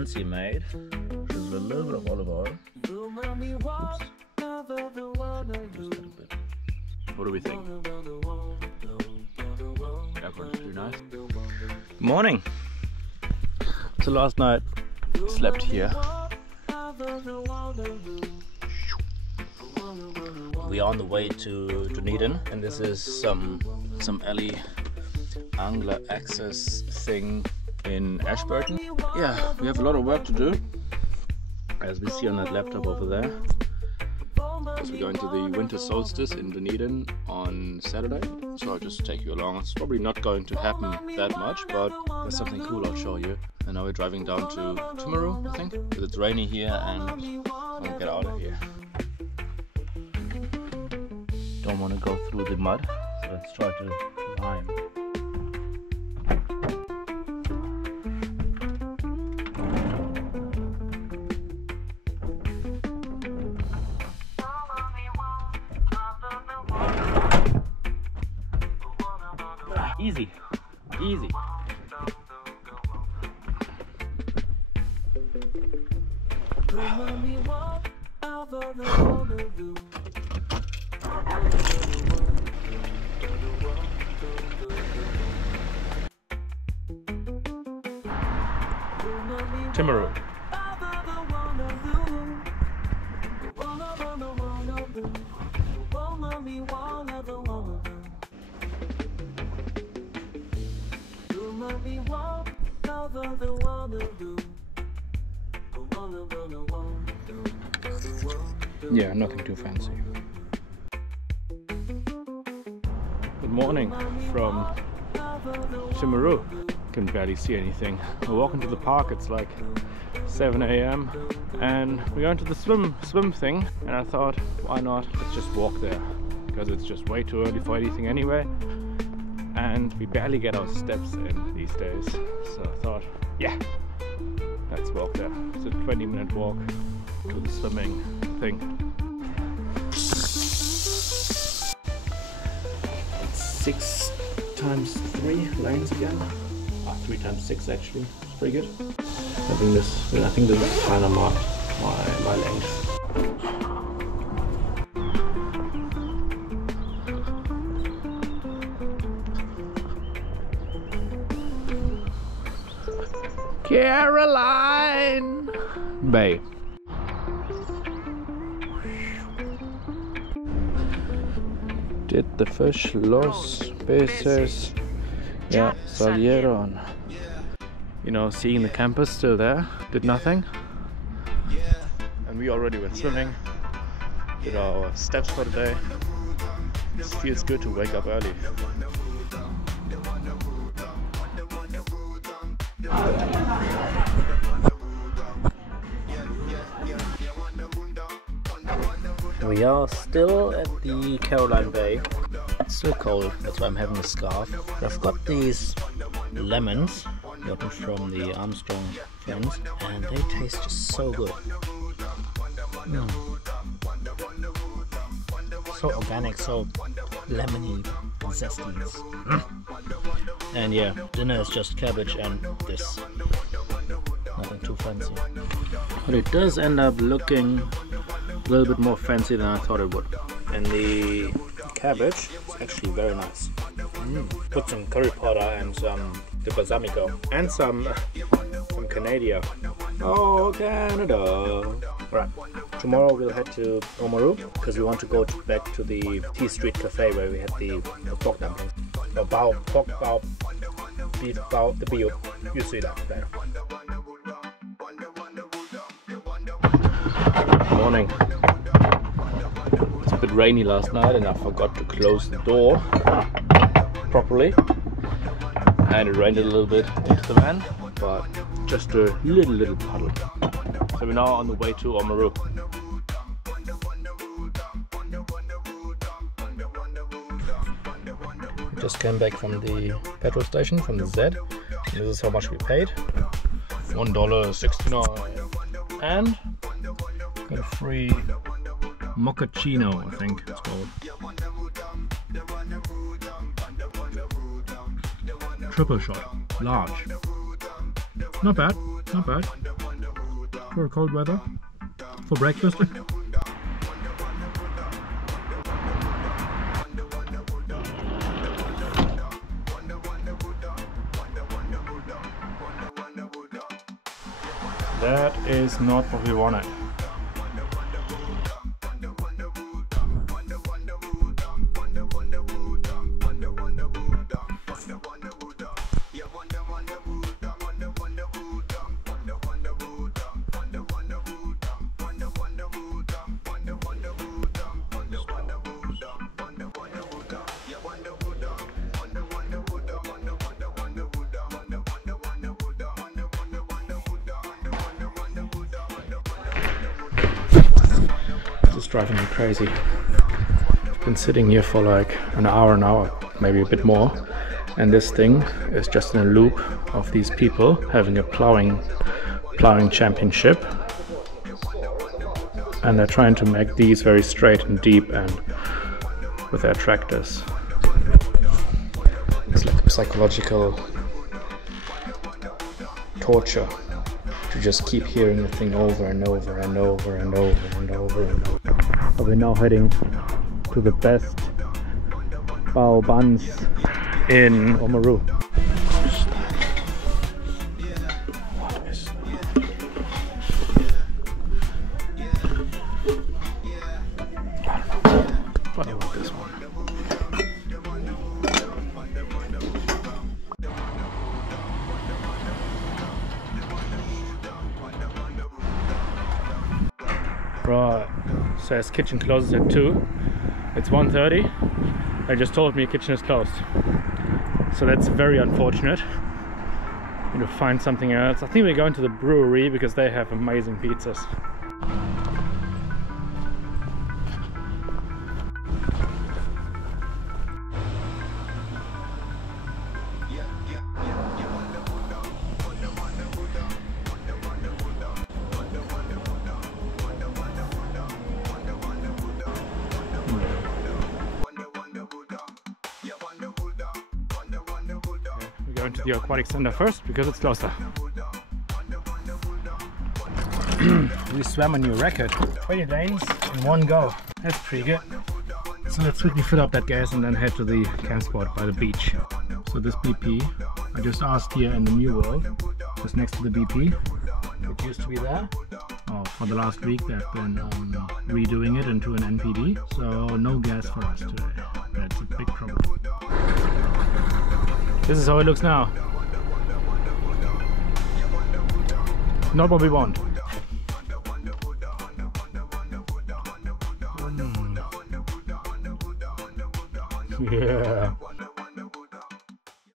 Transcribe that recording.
fancy made, which is a little bit of olive oil. Oops. Just a little bit. What do we think? That one's pretty nice. Good morning. So last night slept here. We are on the way to Dunedin, and this is some alley angler access thing in Ashburton. Yeah, we have a lot of work to do, as we see on that laptop over there. Because we're going to the Winter Solstice in Dunedin on Saturday, so I'll just take you along. It's probably not going to happen that much, but there's something cool I'll show you. And now we're driving down to Timaru, I think, because it's rainy here and I want to get out of here. Don't want to go through the mud, so let's try to climb. Easy, easy. Timaru. Yeah, nothing too fancy. Good morning from Timaru. Can barely see anything. We're walking to the park. It's like 7 AM and we're going to the swim thing, and I thought, why not, let's just walk there, because it's just way too early for anything anyway, and we barely get our steps in these days. So I thought, yeah, let's walk there. It's a 20-minute walk to the swimming thing. It's 6 times 3 lanes again. 3 times 6 actually. It's pretty good. I think this is kind of my length. Caroline Bay. Did the fish los peces ya salieron? You know, seeing the campers still there, did nothing. And we already went swimming, did our steps for the day. It feels good to wake up early. We are still at the Caroline Bay. It's still cold, that's why I'm having a scarf. But I've got these lemons, gotten from the Armstrong friends, and they taste just so good. So organic, so lemony and zesty. And yeah, dinner is just cabbage and this. Nothing too fancy. But it does end up looking a little bit more fancy than I thought it would. And the cabbage is actually very nice. Put some curry powder and some the balsamico and some Canada. Oh, Canada! Right, tomorrow we'll head to Oamaru because we want to go back to the Tea Street Cafe where we had the pork dumplings. Or pork bao, beef bao, the bio. You see that there. Morning. It's a bit rainy last night and I forgot to close the door properly. And it rained a little bit into the van, but just a little puddle. So we're now on the way to Oamaru. Just came back from the petrol station, from the Z. This is how much we paid. $1.69. And got a free mochaccino, I think it's called. Triple shot, large. Not bad, not bad. for cold weather, for breakfast. That is not what we wanted. This is driving me crazy. I've been sitting here for like an hour now, maybe a bit more, and this thing is just in a loop of these people having a plowing championship, and they're trying to make these very straight and deep and with their tractors. It's like psychological torture to just keep hearing the thing over and over and over and over and over and over. But we're now heading to the best bao buns in Oamaru. What is that? I don't know. What about this one? Right, says kitchen closes at 2. It's 1:30. They just told me kitchen is closed. So that's very unfortunate. Need to find something else. I think we're going to the brewery because they have amazing pizzas. Going to the aquatic center first because it's closer. We swam a new record, 20 lanes in one go. That's pretty good. So let's quickly fill up that gas and then head to the camp spot by the beach. So this BP, I just asked here in the new world, just next to the BP. It used to be there. Oh, for the last week they've been redoing it into an NPD, so no gas for us today. That's a big problem. This is how it looks now. Not what we want. Yeah.